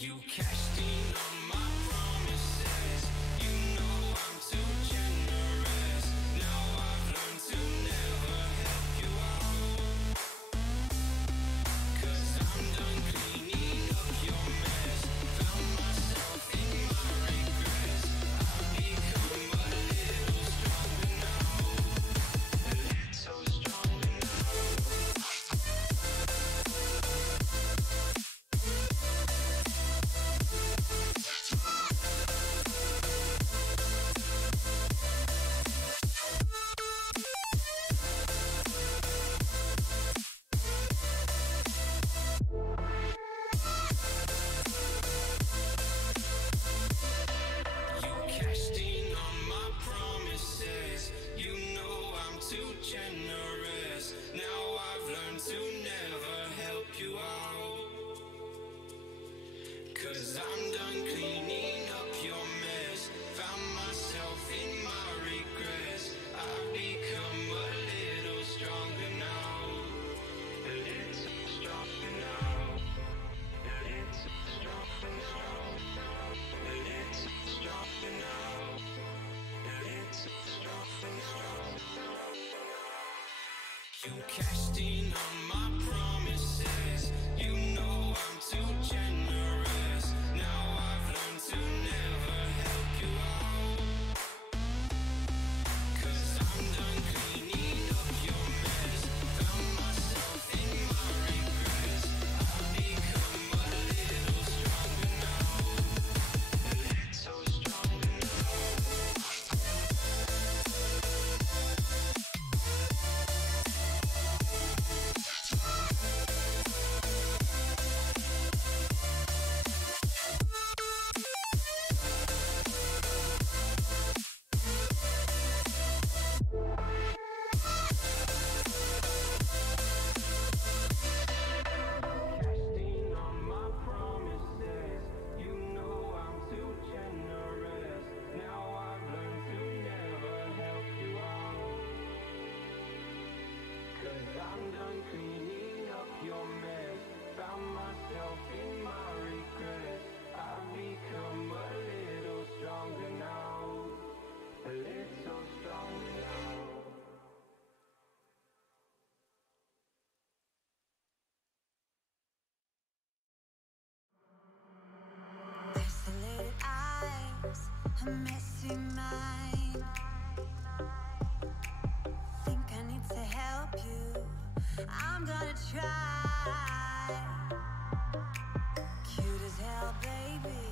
You cashed in on my promises. You know I'm too generous. Now I've learned to never help you out. 'Cause I'm done cleaning up your mess. Found myself in my regrets. I've become a little stronger now. A little stronger now. You cashed in on my promises. You know I'm too generous. Now I've learned to never help you out. 'Cause I'm done cleaning up your mess. Found myself in my regrets. I've become a little stronger now. A little stronger now. A little stronger now. A little stronger now. A little stronger now. You cashed in on my promises. You know I'm too generous. Now I've learned to never help you out. 'Cause I'm done cleaning up your mess. Found myself in my regrets. I've become a little stronger now. A little stronger now. Cashed in on my promises. You know I'm too generous. Now I've learned to never help you out. 'Cause I'm done cleaning up your mess. Found myself in my regrets. I've become a little stronger now. A little stronger now. Isolated eyes, a messy mind. Think I need to help you. I'm gonna try. Cute as hell, baby.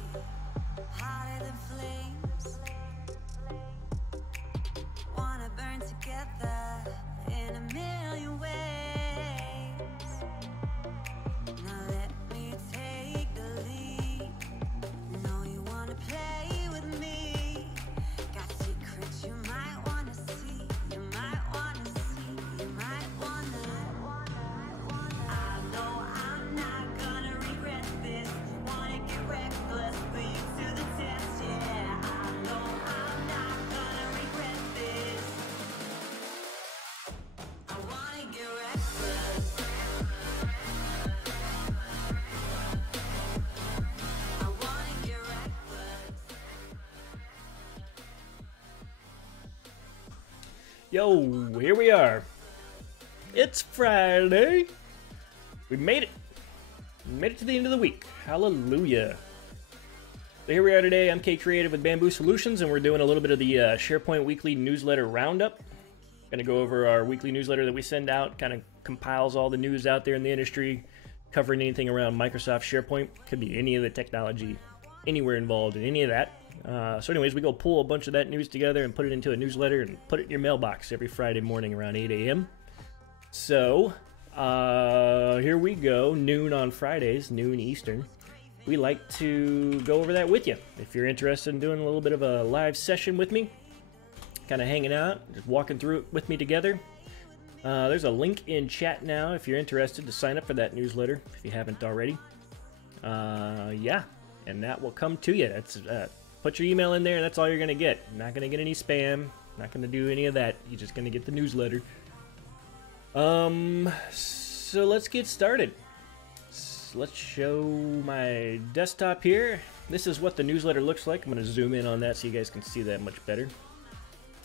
Hotter than flames. Wanna burn together in a million ways. Now let me take the lead. Know you wanna play with me. Got secrets you might wanna see. You might wanna see. You might wanna. I know I'm not gonna regret this. Wanna get reckless, put you to the test. Yeah, I know I'm not gonna regret this. I wanna get reckless. I wanna get reckless. Yo, here we are. It's Friday. We made it. We made it to the end of the week. Hallelujah. So here we are today. I'm K Creative with Bamboo Solutions, and we're doing a little bit of the SharePoint weekly newsletter roundup. Going to go over our weekly newsletter that we send out. Kind of compiles all the news out there in the industry, covering anything around Microsoft SharePoint. Could be any of the technology, anywhere involved in any of that. So anyways, we go pull a bunch of that news together and put it into a newsletter and put it in your mailbox every Friday morning around 8 a.m. So, here we go, noon on Fridays, noon Eastern. We like to go over that with you. If you're interested in doing a little bit of a live session with me, kind of hanging out, just walking through it with me together, there's a link in chat now if you're interested to sign up for that newsletter, if you haven't already. Yeah, and that will come to you. That's put your email in there, and that's all you're going to get. You're not going to get any spam, not going to do any of that. You're just going to get the newsletter. So let's get started. So let's show my desktop here. This is what the newsletter looks like. I'm going to zoom in on that so you guys can see that much better.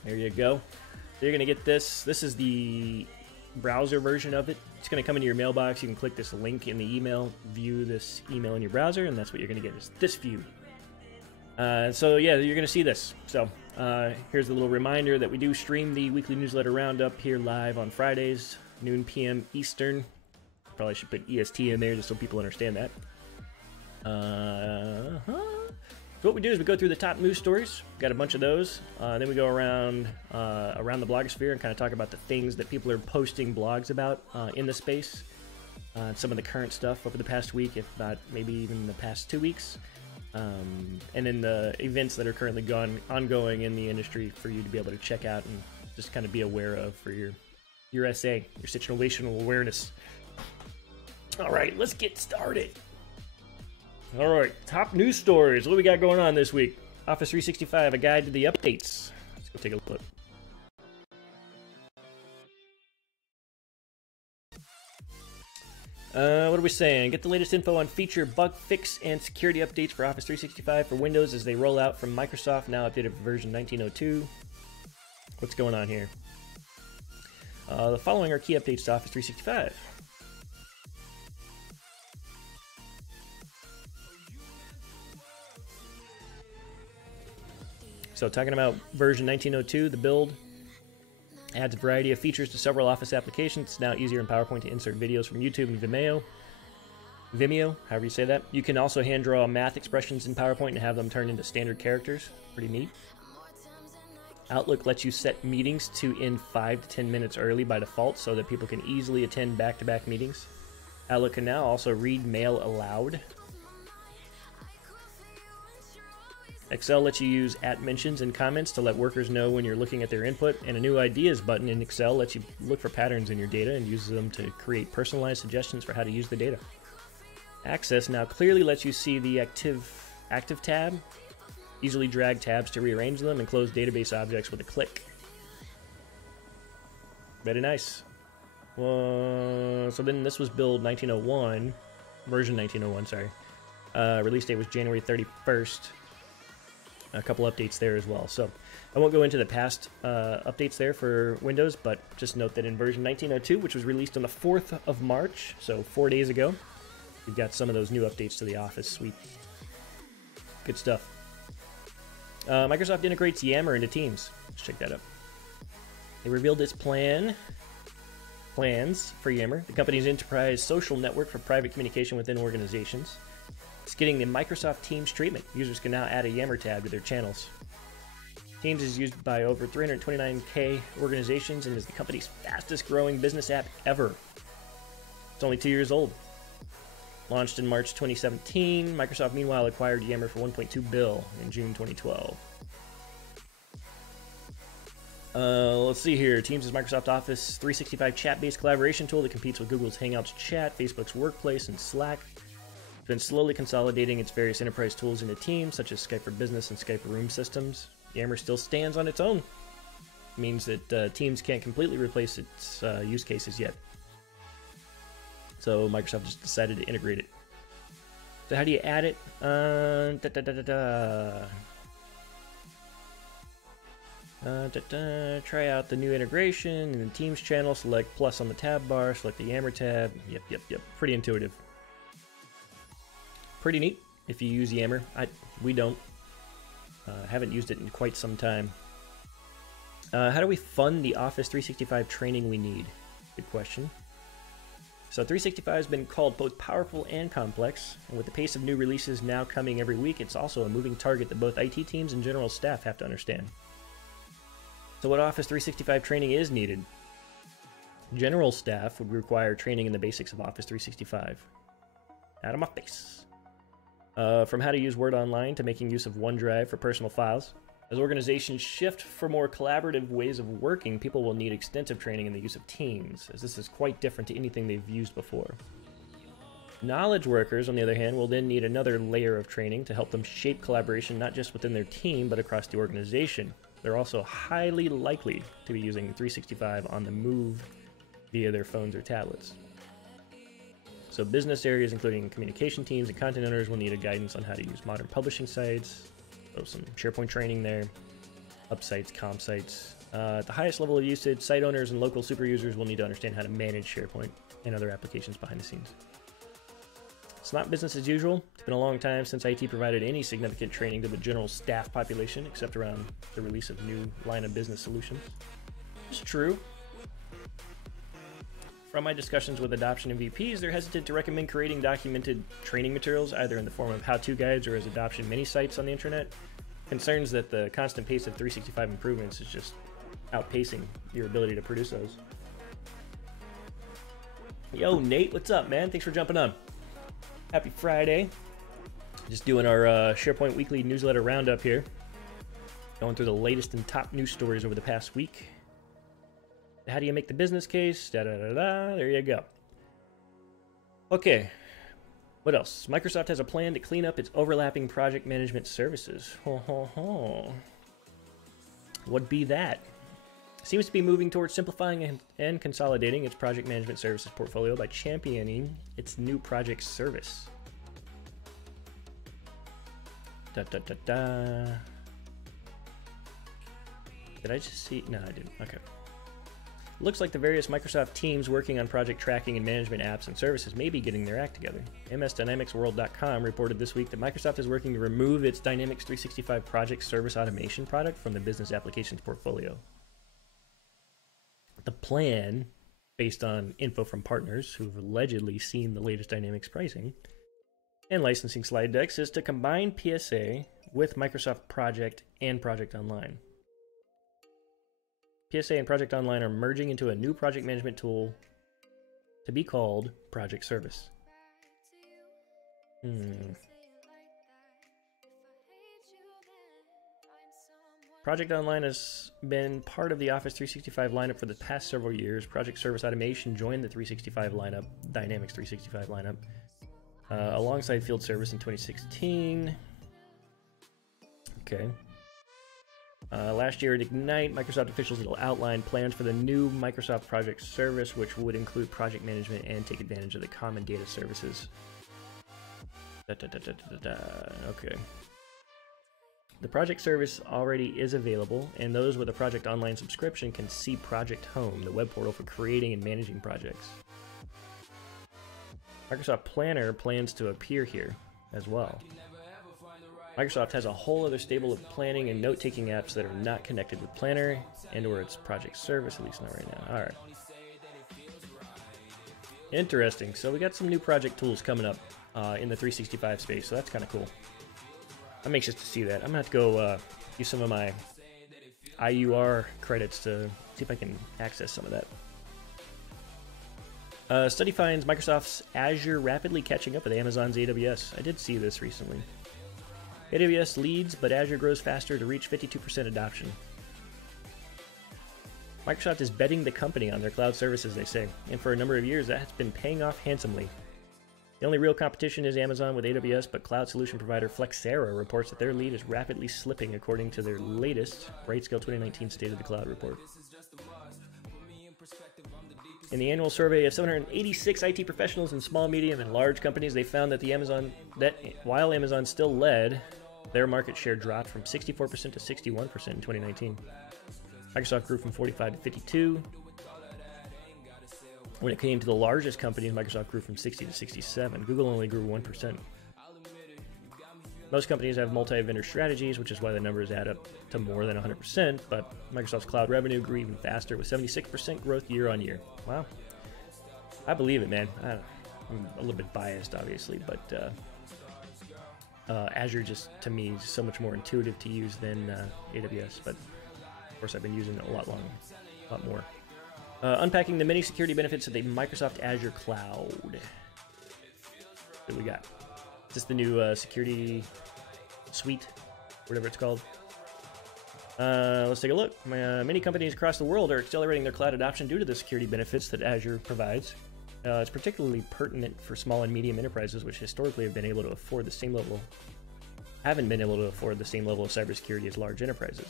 There you go. So you're going to get this. This is the browser version of it. It's going to come into your mailbox. You can click this link in the email, view this email in your browser, and that's what you're going to get is this view. So yeah, you're going to see this. So here's a little reminder that we do stream the weekly newsletter Roundup here live on Fridays, noon p.m. Eastern. Probably should put EST in there just so people understand that. So what we do is we go through the top news stories. Got a bunch of those. Then we go around the blogosphere and kind of talk about the things that people are posting blogs about in the space. Some of the current stuff over the past week, if not maybe even the past 2 weeks. And then the events that are currently ongoing in the industry for you to be able to check out and just kind of be aware of for your SA, your situational awareness. All right, let's get started. All right, top news stories. What do we got going on this week? Office 365, a guide to the updates. Let's go take a look. What are we saying? Get the latest info on feature, bug fix, and security updates for Office 365 for Windows as they roll out from Microsoft, now updated for version 1902. What's going on here? The following are key updates to Office 365. So talking about version 1902, the build adds a variety of features to several Office applications. It's now easier in PowerPoint to insert videos from YouTube and Vimeo, however you say that. You can also hand draw math expressions in PowerPoint and have them turn into standard characters. Pretty neat. Outlook lets you set meetings to end 5 to 10 minutes early by default so that people can easily attend back-to-back meetings. Outlook can now also read mail aloud. Excel lets you use @mentions and comments to let workers know when you're looking at their input, and a new ideas button in Excel lets you look for patterns in your data and uses them to create personalized suggestions for how to use the data. Access now clearly lets you see the active tab, easily drag tabs to rearrange them, and close database objects with a click. Very nice. So then this was build 1901, version 1901, sorry. Release date was January 31st. A couple updates there as well. So I won't go into the past updates there for Windows, but just note that in version 1902, which was released on the 4th of March, so 4 days ago, we've got some of those new updates to the Office suite. Good stuff. Microsoft integrates Yammer into Teams. Let's check that out. They revealed its plans for Yammer, the company's enterprise social network for private communication within organizations. It's getting the Microsoft Teams treatment. Users can now add a Yammer tab to their channels. Teams is used by over 329K organizations and is the company's fastest growing business app ever. It's only 2 years old. Launched in March 2017, Microsoft meanwhile acquired Yammer for $1.2 billion in June 2012. Let's see here. Teams is Microsoft Office 365 chat-based collaboration tool that competes with Google's Hangouts Chat, Facebook's Workplace, and Slack. It's been slowly consolidating its various enterprise tools into Teams, such as Skype for Business and Skype for Room systems. Yammer still stands on its own. It means that Teams can't completely replace its use cases yet. So Microsoft just decided to integrate it. So how do you add it? Try out the new integration in the Teams channel, select plus on the tab bar, select the Yammer tab. Yep. Pretty intuitive. Pretty neat if you use Yammer. We don't. Haven't used it in quite some time. How do we fund the Office 365 training we need? Good question. So 365 has been called both powerful and complex, and with the pace of new releases now coming every week, it's also a moving target that both IT teams and general staff have to understand. So what Office 365 training is needed? General staff would require training in the basics of Office 365. Out of my face. From how to use Word Online to making use of OneDrive for personal files. As organizations shift for more collaborative ways of working, people will need extensive training in the use of Teams, as this is quite different to anything they've used before. Knowledge workers, on the other hand, will then need another layer of training to help them shape collaboration not just within their team, but across the organization. They're also highly likely to be using 365 on the move via their phones or tablets. So business areas, including communication teams and content owners, will need a guidance on how to use modern publishing sites. So some SharePoint training there. Up sites, comp sites. At the highest level of usage, site owners and local super users will need to understand how to manage SharePoint and other applications behind the scenes. It's not business as usual. It's been a long time since IT provided any significant training to the general staff population, except around the release of new line of business solutions. It's true. From my discussions with adoption MVPs, they're hesitant to recommend creating documented training materials, either in the form of how-to guides or as adoption mini sites on the internet. Concerns that the constant pace of 365 improvements is just outpacing your ability to produce those. Yo, Nate, what's up, man? Thanks for jumping on. Happy Friday. Just doing our SharePoint weekly newsletter roundup here. Going through the latest and top news stories over the past week. How do you make the business case? Da-da-da-da. There you go. Okay. What else? Microsoft has a plan to clean up its overlapping project management services. Ho, ho, ho. What be that? Seems to be moving towards simplifying and consolidating its project management services portfolio by championing its new project service. Da-da-da-da. Did I just see? No, I didn't. Okay. Looks like the various Microsoft teams working on project tracking and management apps and services may be getting their act together. MSDynamicsWorld.com reported this week that Microsoft is working to remove its Dynamics 365 project service automation product from the business applications portfolio. The plan, based on info from partners who've allegedly seen the latest Dynamics pricing and licensing slide decks, is to combine PSA with Microsoft Project and Project Online. PSA and Project Online are merging into a new project management tool to be called Project Service. Project Online has been part of the Office 365 lineup for the past several years. Project Service Automation joined the 365 lineup, Dynamics 365 lineup, alongside Field Service in 2016. Okay. Last year at Ignite, Microsoft officials outlined plans for the new Microsoft Project Service, which would include project management and take advantage of the common data services. Okay. The Project Service already is available, and those with a Project Online subscription can see Project Home, the web portal for creating and managing projects. Microsoft Planner plans to appear here as well. Microsoft has a whole other stable of planning and note-taking apps that are not connected with Planner and or its Project Service, at least not right now. Alright. Interesting. So we got some new project tools coming up in the 365 space, so that's kind of cool. I'm anxious to see that. I'm going to have to go use some of my IUR credits to see if I can access some of that. Study finds Microsoft's Azure rapidly catching up with Amazon's AWS. I did see this recently. AWS leads, but Azure grows faster to reach 52% adoption. Microsoft is betting the company on their cloud services, they say, and for a number of years that has been paying off handsomely. The only real competition is Amazon with AWS, but cloud solution provider Flexera reports that their lead is rapidly slipping according to their latest Brightscale 2019 State of the Cloud report. In the annual survey of 786 IT professionals in small, medium, and large companies, they found that while Amazon still led, their market share dropped from 64% to 61% in 2019. Microsoft grew from 45 to 52. When it came to the largest companies, Microsoft grew from 60 to 67. Google only grew 1%. Most companies have multi-vendor strategies, which is why the numbers add up to more than 100%, but Microsoft's cloud revenue grew even faster with 76% growth year on year. Wow. I believe it, man. I'm a little bit biased, obviously, but Azure just, to me, is so much more intuitive to use than AWS, but of course I've been using it a lot more. Unpacking the many security benefits of the Microsoft Azure Cloud. What do we got? Is this the new security suite, whatever it's called? Let's take a look. Many companies across the world are accelerating their cloud adoption due to the security benefits that Azure provides. It's particularly pertinent for small and medium enterprises, which historically haven't been able to afford the same level of cybersecurity as large enterprises.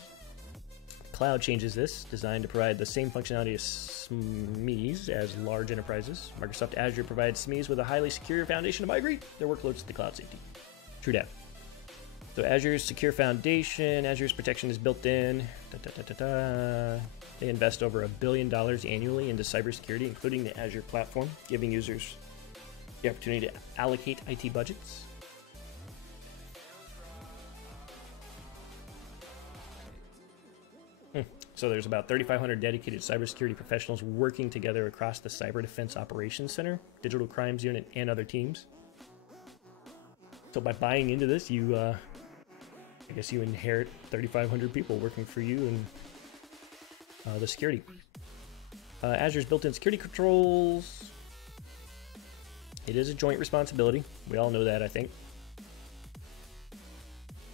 Cloud changes this, designed to provide the same functionality as SMEs as large enterprises. Microsoft Azure provides SMEs with a highly secure foundation to migrate their workloads to the cloud safety. True dat. So Azure's secure foundation, Azure's protection is built in. They invest over $1 billion annually into cybersecurity, including the Azure platform, giving users the opportunity to allocate IT budgets. So there's about 3,500 dedicated cybersecurity professionals working together across the Cyber Defense Operations Center, Digital Crimes Unit, and other teams. So by buying into this, you, I guess you inherit 3,500 people working for you and the security. Azure's built-in security controls. It is a joint responsibility. We all know that, I think.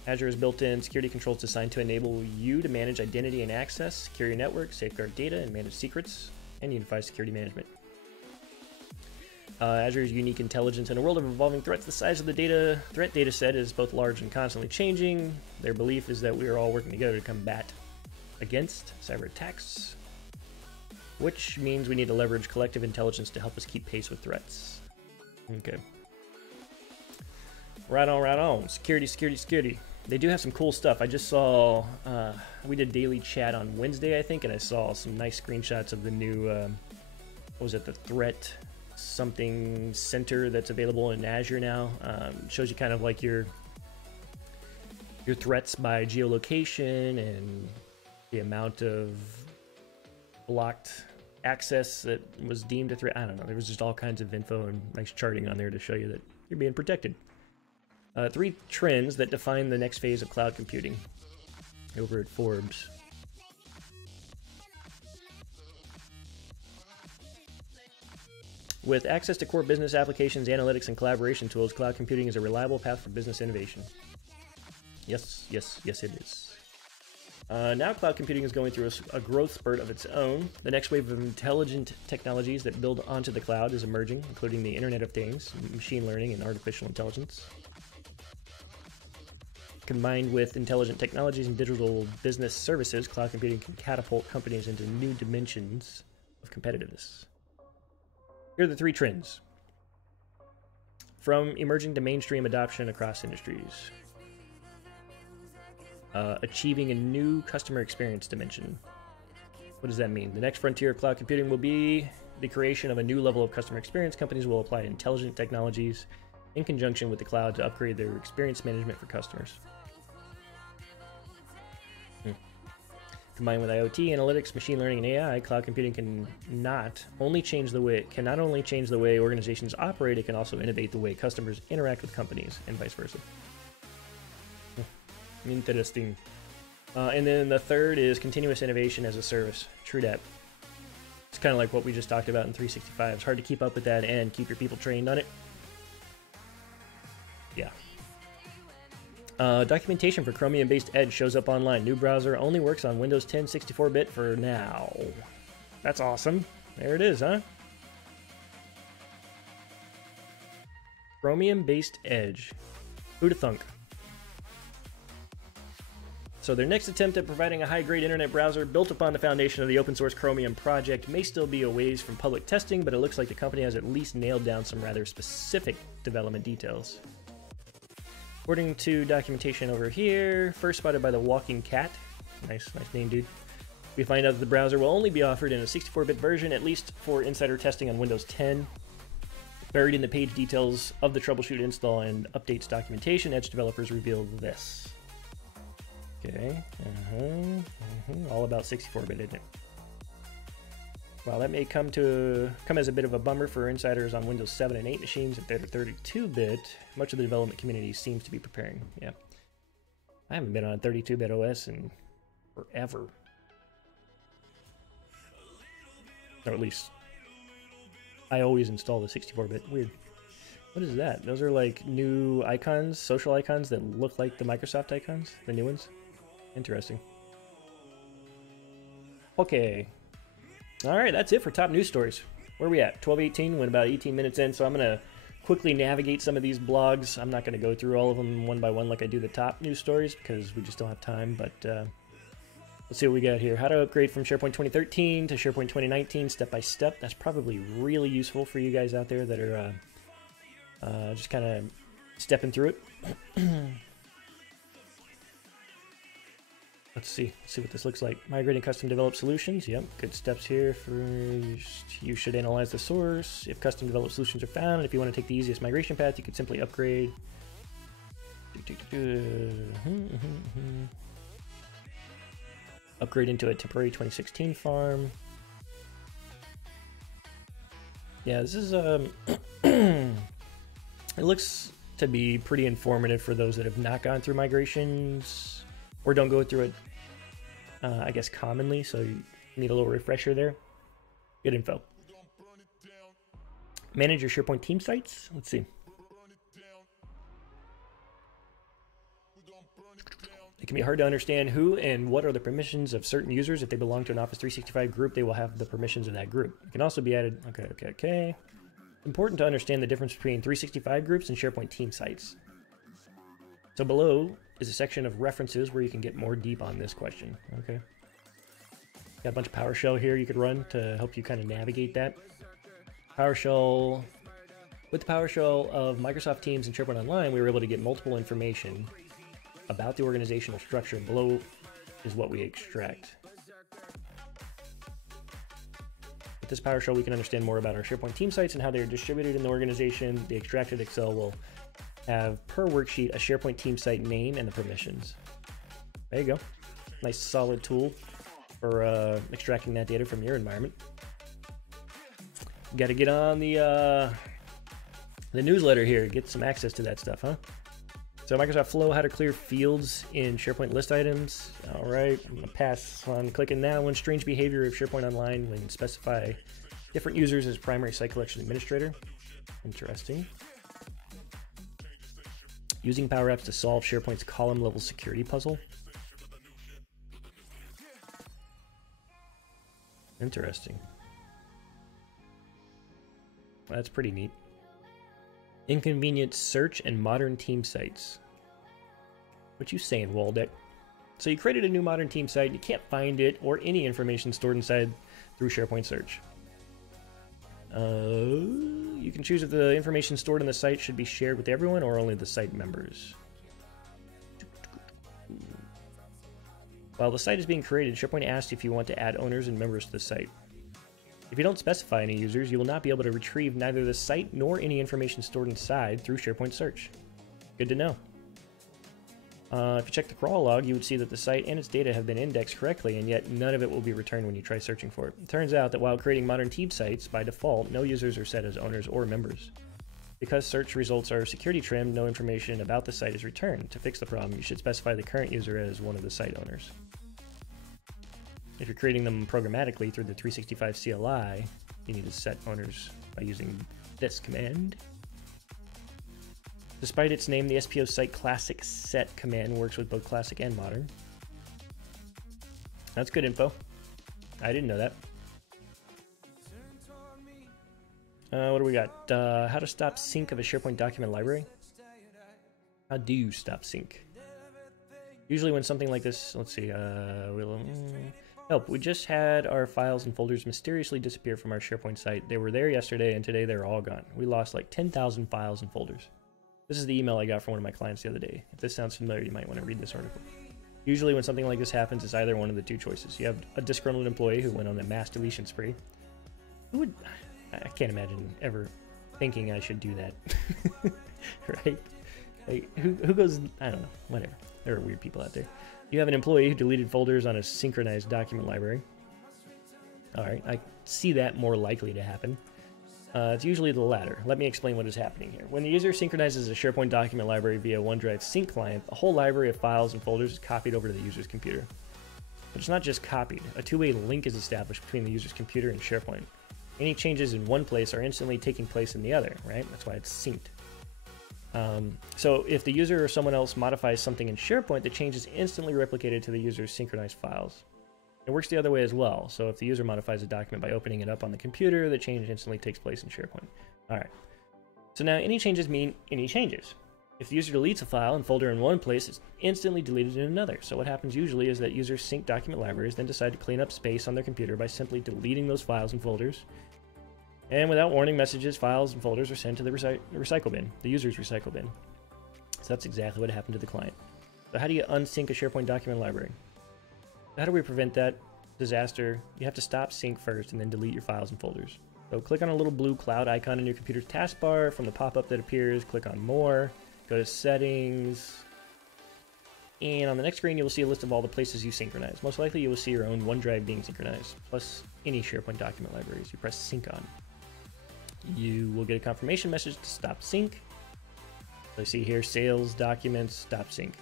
Azure has built-in security controls designed to enable you to manage identity and access, secure your network, safeguard data, and manage secrets, and unify security management. Azure's unique intelligence in a world of evolving threats. The size of the threat data set is both large and constantly changing. Their belief is that we are all working together to combat against cyber attacks, which means we need to leverage collective intelligence to help us keep pace with threats. Okay. Right on, right on. Security, security, security. They do have some cool stuff. I just saw, we did daily chat on Wednesday, I think, and I saw some nice screenshots of the new, what was it, the threat something center that's available in Azure now. Shows you kind of like your threats by geolocation and the amount of blocked access that was deemed a threat. I don't know. There was just all kinds of info and nice charting on there to show you that you're being protected. 3 trends that define the next phase of cloud computing over at Forbes. With access to core business applications, analytics, and collaboration tools, cloud computing is a reliable path for business innovation. Yes, yes, yes it is. Now cloud computing is going through a growth spurt of its own. The next wave of intelligent technologies that build onto the cloud is emerging, including the Internet of Things, machine learning, and artificial intelligence. Combined with intelligent technologies and digital business services, cloud computing can catapult companies into new dimensions of competitiveness. Here are the 3 trends. From emerging to mainstream adoption across industries. Achieving a new customer experience dimension. What does that mean? The next frontier of cloud computing will be the creation of a new level of customer experience. Companies will apply intelligent technologies in conjunction with the cloud to upgrade their experience management for customers. Combined with IoT, analytics, machine learning, and AI, cloud computing can not only change the way organizations operate, it can also innovate the way customers interact with companies and vice versa. Interesting. And then the third is continuous innovation as a service. True dat. It's kind of like what we just talked about in 365. It's hard to keep up with that and keep your people trained on it. Yeah. Documentation for Chromium-based Edge shows up online. New browser only works on Windows 10 64-bit for now. That's awesome. There it is, huh? Chromium-based Edge. Who'da thunk? So their next attempt at providing a high-grade internet browser built upon the foundation of the open-source Chromium project may still be a ways from public testing, but it looks like the company has at least nailed down some rather specific development details. According to documentation over here, first spotted by the Walking Cat. Nice name, dude. We find out that the browser will only be offered in a 64-bit version, at least for insider testing on Windows 10. Buried in the page details of the troubleshoot, install, and updates documentation, Edge developers revealed this. Okay, all about 64-bit, isn't it? While that may come as a bit of a bummer for insiders on Windows 7 and 8 machines that are 32-bit, much of the development community seems to be preparing. Yeah, I haven't been on a 32-bit OS in forever, or at least I always install the 64-bit. Weird. What is that? Those are like new icons, social icons that look like the Microsoft icons, the new ones. Interesting. Okay. Alright, that's it for top news stories. Where are we at? 12:18, went about 18 minutes in, so I'm going to quickly navigate some of these blogs. I'm not going to go through all of them one by one like I do the top news stories, because we just don't have time, but Let's see what we got here. How to upgrade from SharePoint 2013 to SharePoint 2019 step by step. That's probably really useful for you guys out there that are just kind of stepping through it. Let's see what this looks like. Migrating custom developed solutions. Yep, good steps here. You should analyze the source. If custom developed solutions are found, if you want to take the easiest migration path, you could simply upgrade. Upgrade into a temporary 2016 farm. Yeah, this is it looks to be pretty informative for those that have not gone through migrations or don't go through it, I guess, commonly, so you need a little refresher there. Good info. Manage your SharePoint team sites. Let's see. It can be hard to understand who and what are the permissions of certain users. If they belong to an Office 365 group, they will have the permissions of that group. It can also be added. Okay. Important to understand the difference between 365 groups and SharePoint team sites. So below is a section of references where you can get more deep on this question. Okay. Got a bunch of PowerShell here you could run to help you kind of navigate that. PowerShell. With the PowerShell of Microsoft Teams and SharePoint Online, we were able to get multiple information about the organizational structure. Below is what we extract. With this PowerShell, we can understand more about our SharePoint team sites and how they are distributed in the organization. The extracted Excel will have, per worksheet, a SharePoint team site name and the permissions. There you go. Nice solid tool for extracting that data from your environment. Got to get on the newsletter here, get some access to that stuff, huh? So Microsoft Flow, how to clear fields in SharePoint list items. All right, I'm gonna pass on clicking that one. Strange behavior of SharePoint Online when specify different users as primary site collection administrator. Interesting. Using Power Apps to solve SharePoint's column level security puzzle. Interesting. That's pretty neat. Inconvenient search and modern team sites. What you saying, Waldeck? So you created a new modern team site, you can't find it or any information stored inside through SharePoint search. You can choose if the information stored in the site should be shared with everyone or only the site members. While the site is being created, SharePoint asks if you want to add owners and members to the site. If you don't specify any users, you will not be able to retrieve neither the site nor any information stored inside through SharePoint search. Good to know. If you check the crawl log, you would see that the site and its data have been indexed correctly, and yet none of it will be returned when you try searching for it. It turns out that while creating modern team sites, by default, no users are set as owners or members. Because search results are security trimmed, no information about the site is returned. To fix the problem, you should specify the current user as one of the site owners. If you're creating them programmatically through the 365 CLI, you need to set owners by using this command. Despite its name, the SPO site classic set command works with both classic and modern. That's good info. I didn't know that. What do we got? How to stop sync of a SharePoint document library. How do you stop sync? Usually when something like this, let's see, help. We just had our files and folders mysteriously disappear from our SharePoint site. They were there yesterday and today they're all gone. We lost like 10,000 files and folders. This is the email I got from one of my clients the other day. If this sounds familiar, you might want to read this article. Usually when something like this happens, it's either one of the two choices. You have a disgruntled employee who went on a mass deletion spree. Who would... I can't imagine ever thinking I should do that. Right? Like, who goes... I don't know. Whatever. There are weird people out there. You have an employee who deleted folders on a synchronized document library. Alright, I see that more likely to happen. It's usually the latter. Let me explain what is happening here. When the user synchronizes a SharePoint document library via OneDrive Sync client, the whole library of files and folders is copied over to the user's computer. But it's not just copied. A two-way link is established between the user's computer and SharePoint. Any changes in one place are instantly taking place in the other, right? That's why it's synced. So if the user or someone else modifies something in SharePoint, the change is instantly replicated to the user's synchronized files. It works the other way as well. So if the user modifies a document by opening it up on the computer, the change instantly takes place in SharePoint. All right. So now any changes mean any changes. If the user deletes a file and folder in one place, it's instantly deleted in another. So what happens usually is that users sync document libraries, then decide to clean up space on their computer by simply deleting those files and folders. And without warning, messages, files, and folders are sent to the recycle bin, the user's recycle bin. So that's exactly what happened to the client. So how do you unsync a SharePoint document library? How do we prevent that disaster? You have to stop sync first and then delete your files and folders. So click on a little blue cloud icon in your computer's taskbar. From the pop-up that appears, click on More. Go to Settings, and on the next screen you will see a list of all the places you synchronize. Most likely you will see your own OneDrive being synchronized, plus any SharePoint document libraries you press sync on. You will get a confirmation message to stop sync. So I see here, sales, documents, stop sync.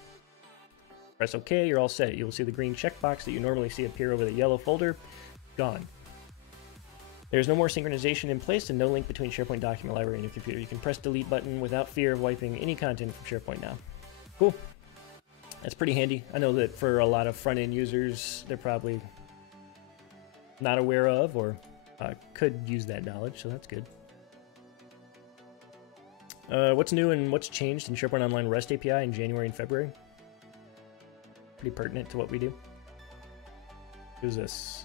Press OK, you're all set. You will see the green checkbox that you normally see appear over the yellow folder. Gone. There's no more synchronization in place and no link between SharePoint document library and your computer. You can press delete button without fear of wiping any content from SharePoint now. Cool. That's pretty handy. I know that for a lot of front-end users, they're probably not aware of or could use that knowledge, so that's good. What's new and what's changed in SharePoint Online REST API in January and February? Pretty pertinent to what we do. Who's this?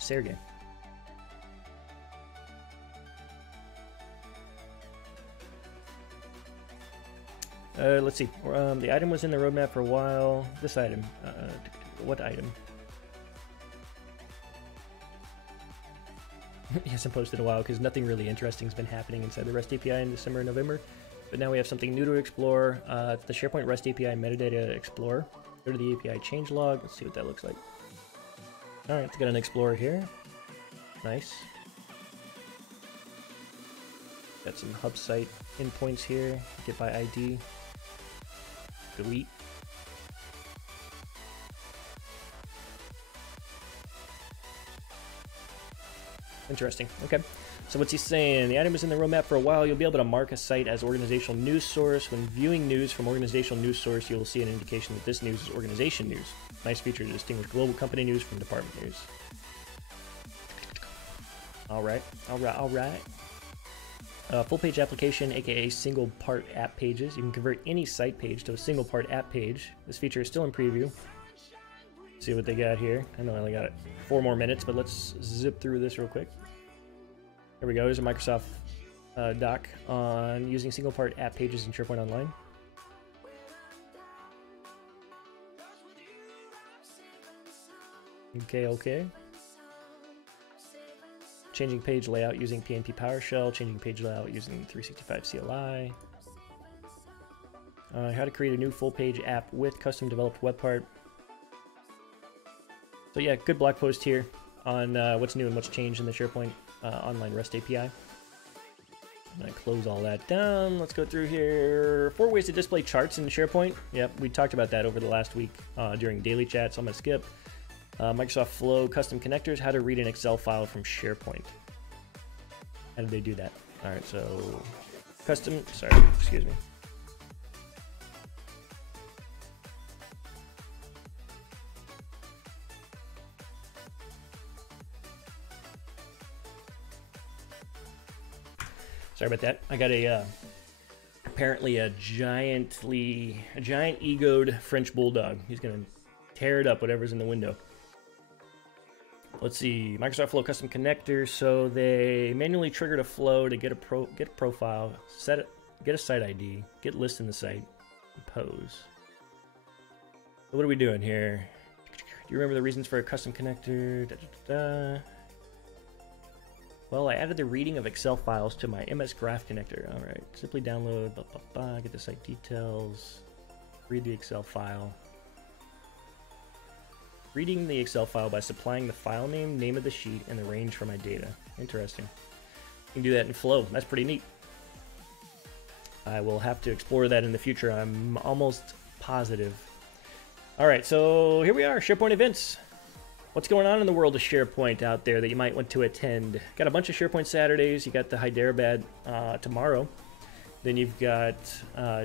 Sergey. Let's see. The item was in the roadmap for a while. This item. What item? He hasn't posted in a while because nothing really interesting has been happening inside the REST API in December and November. But now we have something new to explore. It's the SharePoint REST API Metadata Explorer. Go to the API changelog. Let's see what that looks like. Alright, let's get an Explorer here. Nice. Got some hub site endpoints here. Get by ID. Delete. Interesting. Okay. So what's he saying? The item is in the roadmap for a while. You'll be able to mark a site as organizational news source. When viewing news from organizational news source, you'll see an indication that this news is organization news. Nice feature to distinguish global company news from department news. Alright. Full page application, aka single part app pages. You can convert any site page to a single part app page. This feature is still in preview. See what they got here. I know I only got 4 more minutes, but let's zip through this real quick. Here we go. There's a Microsoft doc on using single part app pages in SharePoint Online. Okay. Changing page layout using PnP PowerShell. Changing page layout using 365 CLI. How to create a new full page app with custom developed web part. So yeah, good blog post here on what's new and what's changed in the SharePoint Online REST API. I'm going to close all that down. Let's go through here. 4 ways to display charts in SharePoint. Yep, we talked about that over the last week during daily chat, so I'm going to skip. Microsoft Flow custom connectors, how to read an Excel file from SharePoint. How did they do that? All right, so excuse me. Sorry about that. I got apparently a giant egoed French bulldog. He's gonna tear it up, whatever's in the window. Let's see, Microsoft Flow custom connector. So they manually triggered a flow to get a profile, set it, get a site ID, get list in the site, and pose. So what are we doing here? Do you remember the reasons for a custom connector? Well, I added the reading of Excel files to my MS Graph connector. All right, simply download, get the site details, read the Excel file. Reading the Excel file by supplying the file name, name of the sheet, and the range for my data. Interesting. You can do that in Flow. That's pretty neat. I will have to explore that in the future. I'm almost positive. All right, so here we are, SharePoint events. What's going on in the world of SharePoint out there that you might want to attend? Got a bunch of SharePoint Saturdays. You got the Hyderabad tomorrow. Then you've got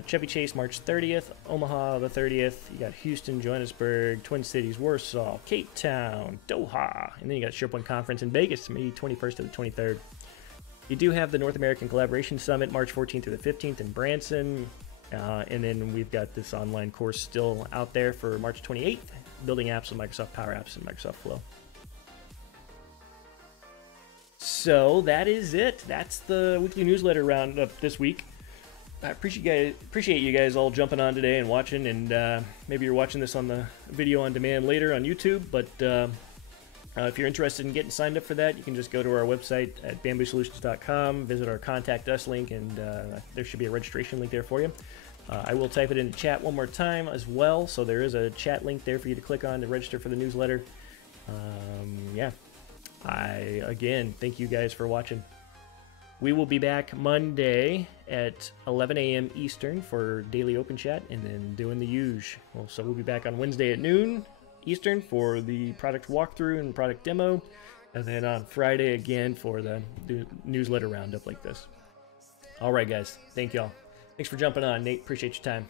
Chevy Chase March 30th, Omaha the 30th. You got Houston, Johannesburg, Twin Cities, Warsaw, Cape Town, Doha. And then you got SharePoint Conference in Vegas, May 21st to the 23rd. You do have the North American Collaboration Summit, March 14th through the 15th in Branson. And then we've got this online course still out there for March 28th, Building Apps with Microsoft Power Apps and Microsoft Flow. So that is it. That's the weekly newsletter roundup this week. I appreciate you guys all jumping on today and watching, and maybe you're watching this on the video on demand later on YouTube, but if you're interested in getting signed up for that, you can just go to our website at bamboosolutions.com, visit our Contact Us link, and there should be a registration link there for you. I will type it into chat one more time as well, so there is a chat link there for you to click on to register for the newsletter. Yeah, again, thank you guys for watching. We will be back Monday at 11 a.m. Eastern for daily open chat, and then doing the usual. So we'll be back on Wednesday at noon Eastern for the product walkthrough and product demo, and then on Friday again for the newsletter roundup like this. All right, guys. Thank y'all. Thanks for jumping on, Nate. Appreciate your time.